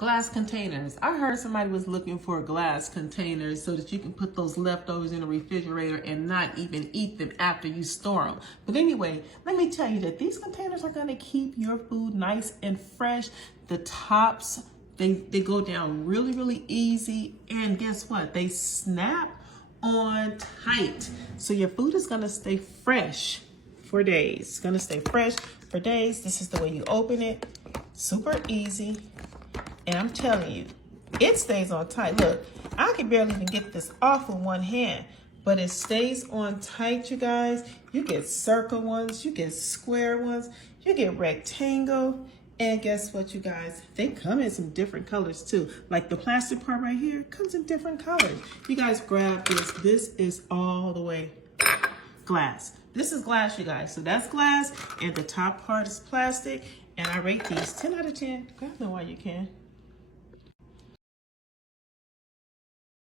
Glass containers. I heard somebody was looking for glass containers so that you can put those leftovers in the refrigerator and not even eat them after you store them. But anyway, let me tell you that these containers are gonna keep your food nice and fresh. The tops, they go down really, really easy. And guess what? They snap on tight. So your food is gonna stay fresh for days. It's gonna stay fresh for days. This is the way you open it. Super easy. And I'm telling you, it stays on tight. Look, I can barely even get this off with one hand, but it stays on tight, you guys. You get circle ones, you get square ones, you get rectangle. And guess what, you guys? They come in some different colors too. Like the plastic part right here comes in different colors. You guys grab this. This is all the way glass. This is glass, you guys. So that's glass, and the top part is plastic. And I rate these 10 out of 10. Grab them while you can.